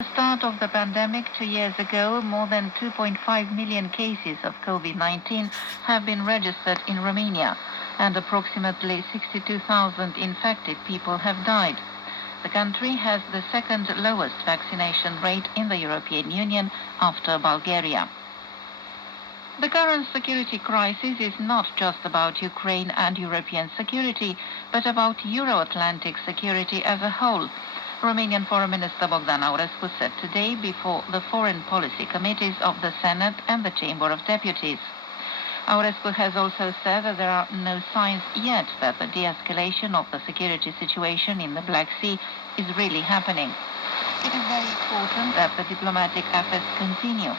At the start of the pandemic 2 years ago, more than 2.5 million cases of COVID-19 have been registered in Romania, and approximately 62,000 infected people have died. The country has the second lowest vaccination rate in the European Union after Bulgaria. The current security crisis is not just about Ukraine and European security, but about Euro-Atlantic security as a whole, Romanian Foreign Minister Bogdan Aurescu said today before the Foreign Policy Committees of the Senate and the Chamber of Deputies. Aurescu has also said that there are no signs yet that the de-escalation of the security situation in the Black Sea is really happening. It is very important that the diplomatic efforts continue.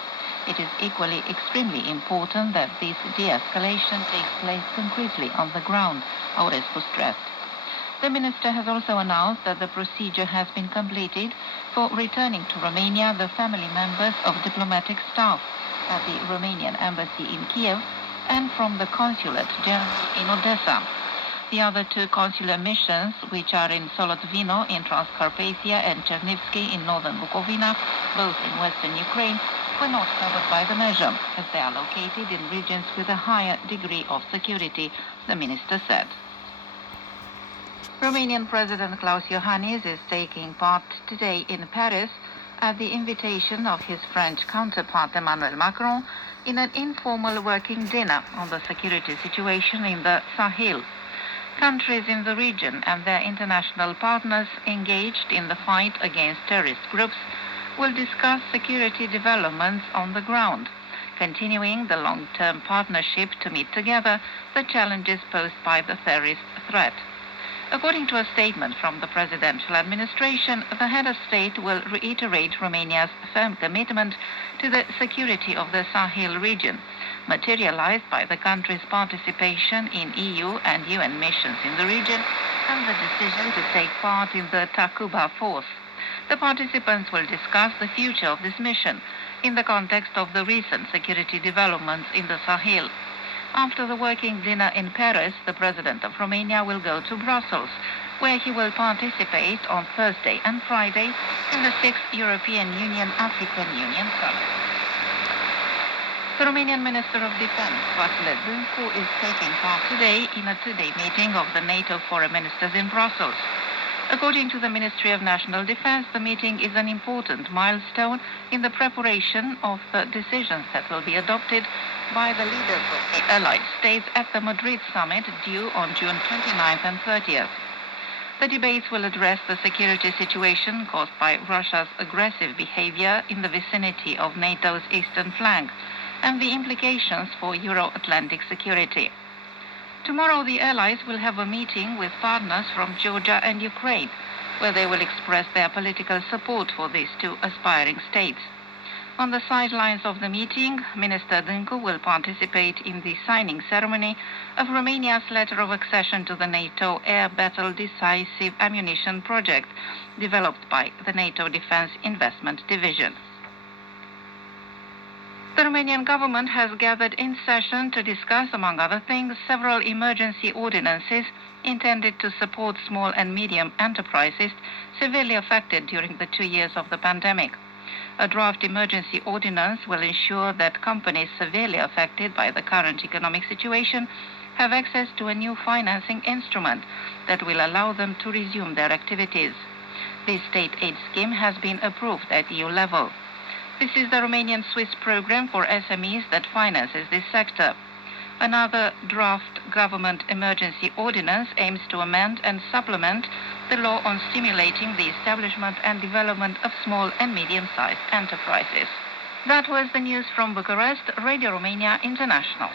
It is equally extremely important that this de-escalation takes place concretely on the ground, Aurescu stressed. The minister has also announced that the procedure has been completed for returning to Romania the family members of diplomatic staff at the Romanian embassy in Kiev and from the consulate general in Odessa. The other two consular missions, which are in Solotvino in Transcarpathia and Chernivtsi in northern Bukovina, both in western Ukraine, were not covered by the measure, as they are located in regions with a higher degree of security, the minister said. Romanian President Klaus Iohannis is taking part today in Paris at the invitation of his French counterpart Emmanuel Macron in an informal working dinner on the security situation in the Sahel. Countries in the region and their international partners engaged in the fight against terrorist groups will discuss security developments on the ground, continuing the long-term partnership to meet together the challenges posed by the terrorist threat. According to a statement from the presidential administration, the head of state will reiterate Romania's firm commitment to the security of the Sahel region, materialized by the country's participation in EU and UN missions in the region and the decision to take part in the Takuba force. The participants will discuss the future of this mission in the context of the recent security developments in the Sahel. After the working dinner in Paris, the President of Romania will go to Brussels, where he will participate on Thursday and Friday in the 6th European Union-African Union Summit. The Romanian Minister of Defense, Vasile Dâncu, is taking part today in a two-day meeting of the NATO foreign ministers in Brussels. According to the Ministry of National Defense, the meeting is an important milestone in the preparation of the decisions that will be adopted by the leaders of the Allied States at the Madrid summit due on June 29th and 30th. The debates will address the security situation caused by Russia's aggressive behavior in the vicinity of NATO's eastern flank and the implications for Euro-Atlantic security. Tomorrow, the Allies will have a meeting with partners from Georgia and Ukraine, where they will express their political support for these two aspiring states. On the sidelines of the meeting, Minister Dâncu will participate in the signing ceremony of Romania's letter of accession to the NATO Air Battle Decisive Ammunition Project, developed by the NATO Defense Investment Division. The Romanian government has gathered in session to discuss, among other things, several emergency ordinances intended to support small and medium enterprises severely affected during the 2 years of the pandemic. A draft emergency ordinance will ensure that companies severely affected by the current economic situation have access to a new financing instrument that will allow them to resume their activities. This state aid scheme has been approved at EU level. This is the Romanian-Swiss program for SMEs that finances this sector. Another draft government emergency ordinance aims to amend and supplement the law on stimulating the establishment and development of small and medium-sized enterprises. That was the news from Bucharest, Radio Romania International.